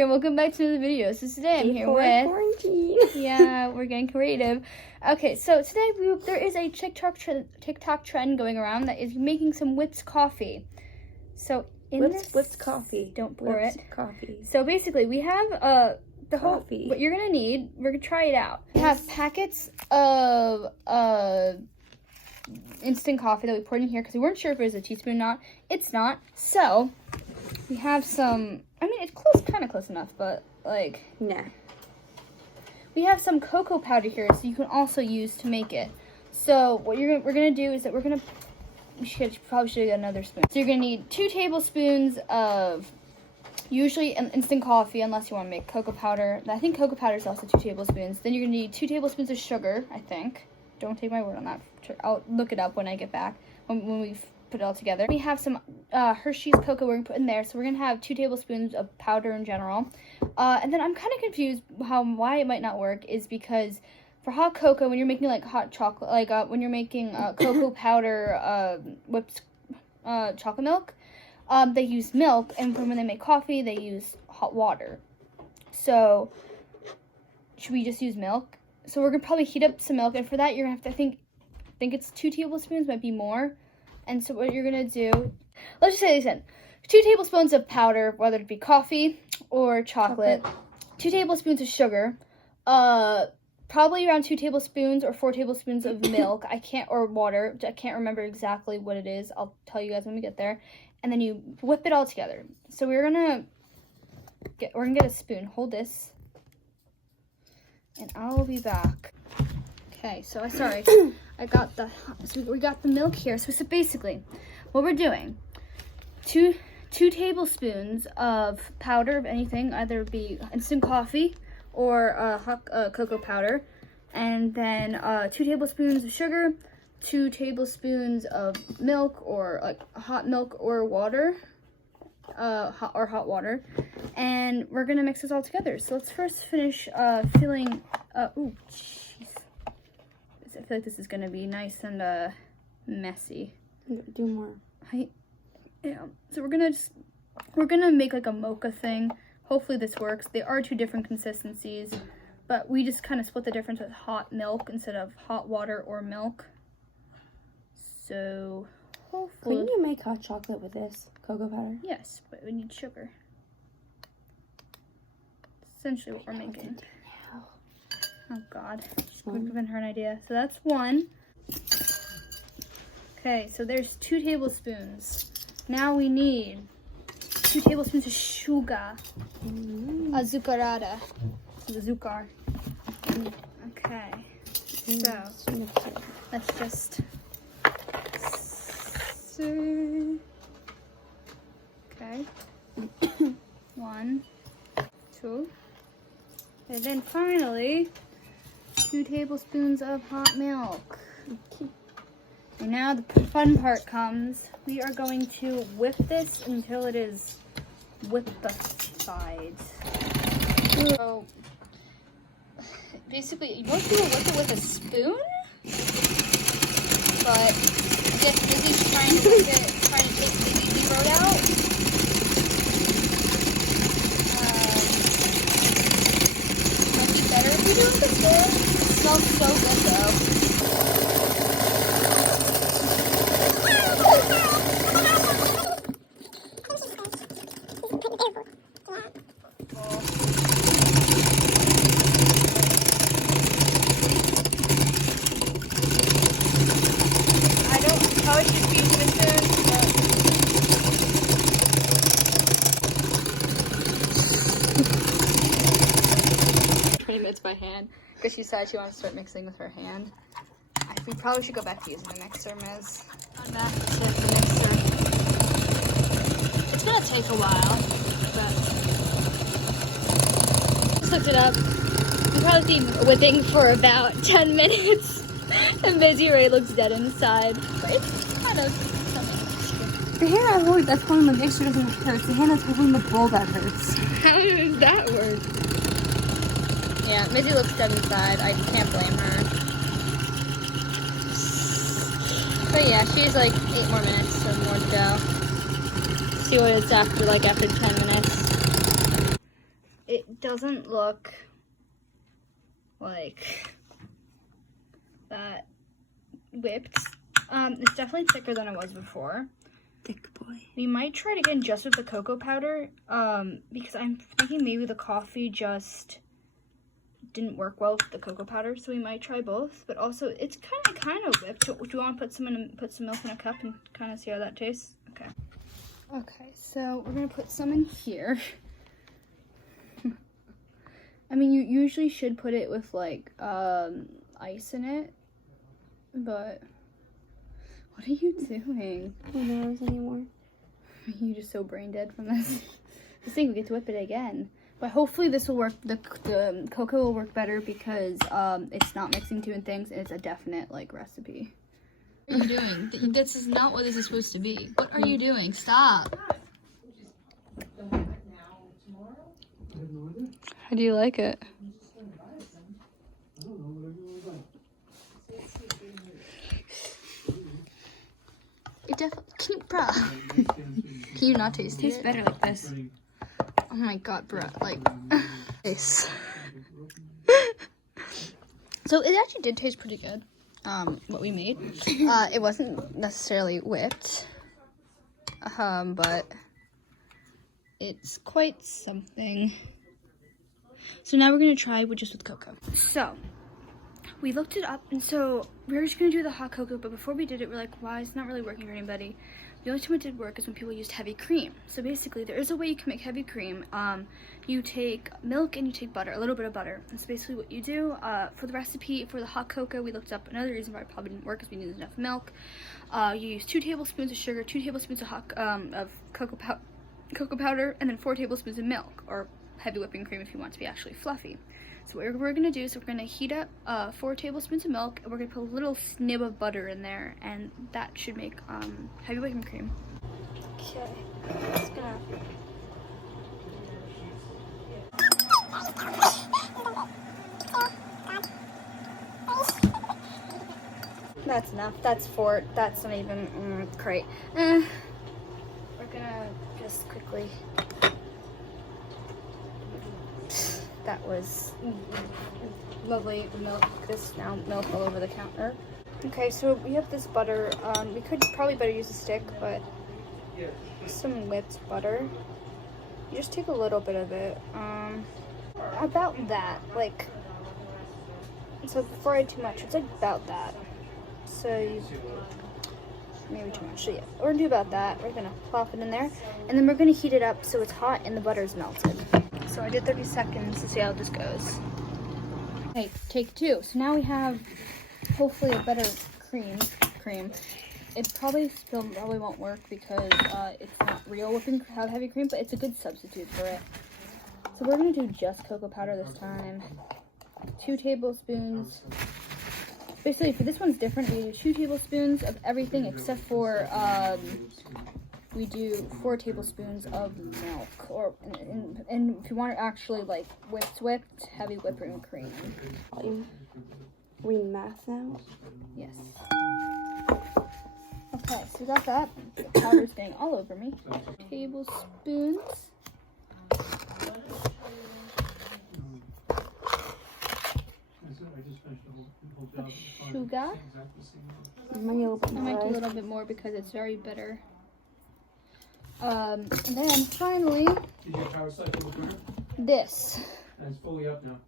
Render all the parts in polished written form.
Andrea, and welcome back to the video. So today I'm here with quarantine. Yeah, we're getting creative. Okay, so today there is a TikTok trend going around that is making some whipped coffee. So whipped coffee. Don't pour whipped it. Coffee. So basically, we have the whole. Coffee. What you're gonna need. We're gonna try it out. We have packets of instant coffee that we poured in here because we weren't sure if it was a teaspoon or not. It's not. So we have some. I mean, it's kind of close enough, but like. Nah. We have some cocoa powder here, so you can also use to make it. So what we're gonna do is that we probably should get another spoon. So you're gonna need 2 tablespoons of usually an instant coffee, unless you want to make cocoa powder. I think cocoa powder is also 2 tablespoons. Then you're gonna need 2 tablespoons of sugar. I think. Don't take my word on that. I'll look it up when I get back when we've put it all together. We have some Hershey's cocoa we're gonna put in there. So we're gonna have 2 tablespoons of powder in general. And then I'm kind of confused why it might not work is because for hot cocoa, when you're making like hot chocolate, like when you're making cocoa powder whipped chocolate milk, they use milk, and when they make coffee, they use hot water. So should we just use milk? So we're gonna probably heat up some milk, and for that you're gonna have to I think it's 2 tablespoons, might be more. And so what you're gonna do, let's just say this in 2 tablespoons of powder, whether it be coffee or chocolate. 2 tablespoons of sugar, probably around 2 tablespoons or 4 tablespoons of milk. Or water. I can't remember exactly what it is. I'll tell you guys when we get there. And then you whip it all together. So we're gonna get a spoon. Hold this, and I'll be back. Okay, so we got the milk here. So basically, what we're doing, 2 tablespoons of powder of anything, either be instant coffee or hot cocoa powder, and then 2 tablespoons of sugar, 2 tablespoons of milk, or like hot milk or water, hot water, and we're gonna mix this all together. So let's first finish filling. Ooh, jeez, I feel like this is gonna be nice and messy. Do more. Yeah, so we're gonna make like a mocha thing. Hopefully this works. They are 2 different consistencies, but we just kind of split the difference with hot milk instead of hot water or milk. So hopefully. Couldn't you make hot chocolate with this cocoa powder? Yes, but we need sugar. Essentially what we're making. Oh God, she's giving her an idea. So that's 1. Okay, so there's 2 tablespoons. Now we need 2 tablespoons of sugar. Azucarada. Azúcar. Okay. So let's just see. Okay. 1, 2. And then finally 2 tablespoons of hot milk. And now the fun part comes. We are going to whip this until it is whip-ified. So, basically, most people whip it with a spoon, but I guess Mizzy's trying to take the easy road out. Might be better if we do it this way. It smells so good though. It's by hand because she said she wants to start mixing with her hand. We probably should go back to using the mixer, Miz. I'm back to the mixer. It's gonna take a while, but just looked it up. We'll probably be whipping for about 10 minutes, and Mizzy Ray looks dead inside. But it's kind of. The hand that's holding the mixer doesn't hurt. The hand that's holding the bowl that hurts. How does that work? Yeah, Mizzy looks dead inside. I can't blame her. But yeah, she's like 8 more minutes, so more to go. See what it's after 10 minutes. it doesn't look like that whipped. It's definitely thicker than it was before. Thick boy. We might try it again just with the cocoa powder, because I'm thinking maybe the coffee just didn't work well with the cocoa powder, so we might try both. But also, it's kind of whipped. Do you want to put some milk in a cup and kind of see how that tastes? Okay. Okay, so we're gonna put some in here. I mean, you usually should put it with like ice in it, but what are you doing? Who knows anymore? You're just so brain dead from this. Just think we get to whip it again. But hopefully this will work. The cocoa will work better because it's not mixing two things, and it's a definite like recipe. What are you doing? This is not what this is supposed to be. What are you doing? Stop. How do you like it? It definitely, can you not taste it? Tastes better like this. Oh my god, bruh, like, this. So it actually did taste pretty good, what we made. It wasn't necessarily whipped, but it's quite something. So now we're gonna try just with cocoa. So, we looked it up, and so we were just gonna do the hot cocoa, but before we did it, we're like, why is it not really working for anybody? The only time it did work is when people used heavy cream. So basically, there is a way you can make heavy cream. You take milk and you take butter, a little bit of butter. That's basically what you do. For the recipe, for the hot cocoa, we looked up another reason why it probably didn't work is we didn't use enough milk. You use 2 tablespoons of sugar, 2 tablespoons of cocoa powder, and then 4 tablespoons of milk, or heavy whipping cream if you want it to be actually fluffy. So what we're going to do is we're going to heat up 4 tablespoons of milk, and we're going to put a little snib of butter in there, and that should make heavy whipping cream. Okay, just gonna... That's enough. That's 4. That's not even great. We're gonna just quickly... That was lovely milk. This now milk all over the counter. Okay, so we have this butter. We could probably better use a stick, but some whipped butter. You just take a little bit of it. About that, like. So before I add too much, it's like about that. So you maybe too much. So yeah, we're gonna do about that. We're gonna plop it in there, and then we're gonna heat it up so it's hot and the butter's melted. So I did 30 seconds to see how this goes. Okay, take 2. So now we have hopefully a better cream. It probably still won't work because it's not real whipping heavy cream, but it's a good substitute for it. So we're gonna do just cocoa powder this time. 2 tablespoons. Basically, for this one's different. We do 2 tablespoons of everything except for we do 4 tablespoons of milk, or and if you want it actually like whipped heavy whipping cream. We math now? Yes. Okay, so we got that. The powder's getting all over me. Tablespoons. Sugar. I might do a little bit more because it's very bitter. And then finally, this. And it's fully up now.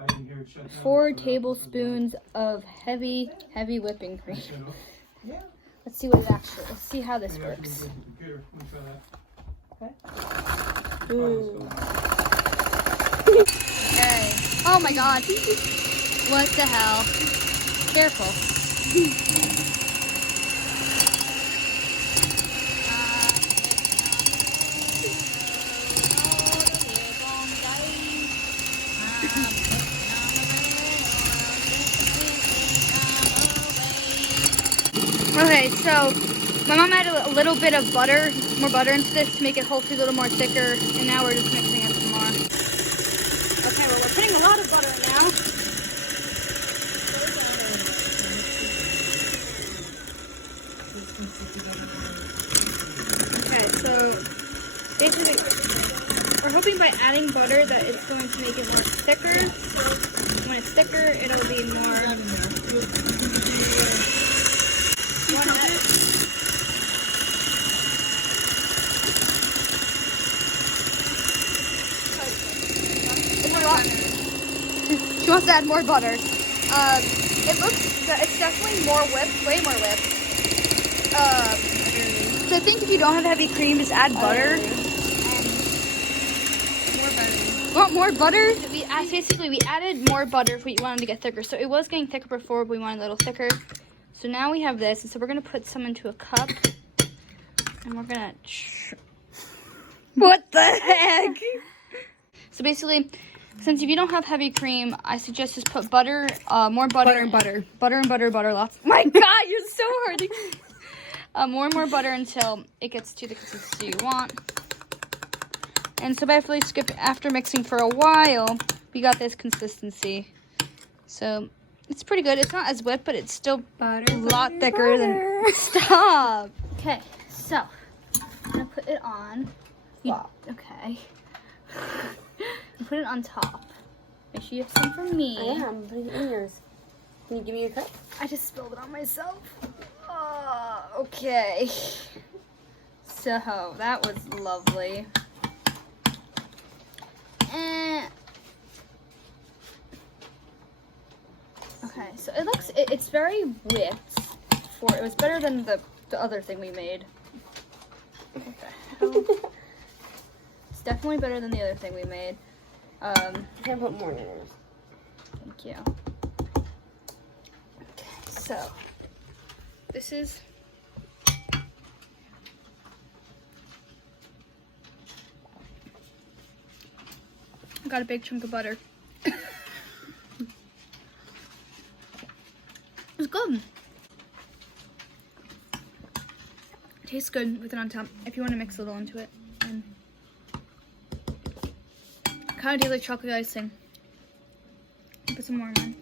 I can hear it shut down. 4 tablespoons of heavy whipping cream. Let's see what it actually. Let's see how this works. Okay. Ooh. Okay. Oh my god. What the hell? Careful. Okay, so my mom added a little bit of butter, more butter into this to make it hopefully a little more thicker, and now we're just mixing it some more. Okay, well we're putting a lot of butter in now. Okay, so basically We're hoping by adding butter that it's going to make it more thicker. When it's thicker, it'll be more. It's a lot. She wants to add more butter. It looks good. It's definitely more whipped, way more whipped. So I think if you don't have heavy cream, just add butter. More butter. Want more butter? Basically, we added more butter if we wanted to get thicker. So it was getting thicker before, but we wanted a little thicker. So now we have this, and so we're gonna put some into a cup, and we're gonna. What the heck? So basically, since if you don't have heavy cream, I suggest just put butter, more butter, Butter and butter. lots. My God, you're so hard. More and more butter until it gets to the consistency you want. And so basically, after mixing for a while, we got this consistency. So it's pretty good. It's not as whipped, but it's still a lot thicker than. Stop. Okay, so I'm gonna put it on. Wow. Okay. You put it on top. Make sure you have some for me. I am putting it in yours. Can you give me your cup? I just spilled it on myself. Okay. So that was lovely. Okay, so it looks, it's very whipped. It was better than the other thing we made. What the hell? It's definitely better than the other thing we made. I'm gonna put more in yours. Thank you. Okay, so this is got a big chunk of butter. It's good. Tastes good with it on top. If you want to mix a little into it, and kind of tastes like chocolate icing. Put some more in.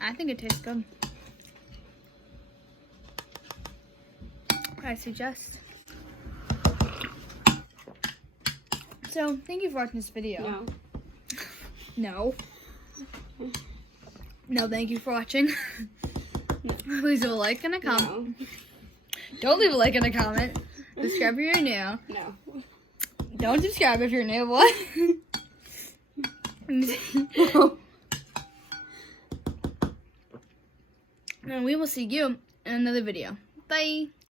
I think it tastes good. I suggest. So, thank you for watching this video. No. No, thank you for watching. Please leave a like and a comment. No. Don't leave a like and a comment. Subscribe if you're new. No. Don't subscribe if you're new. What? And we will see you in another video. Bye.